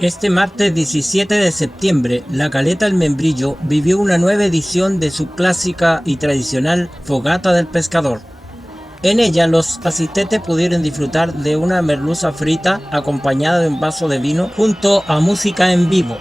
Este martes 17 de septiembre, la Caleta El Membrillo vivió una nueva edición de su clásica y tradicional Fogata del Pescador. En ella los asistentes pudieron disfrutar de una merluza frita acompañada de un vaso de vino junto a música en vivo.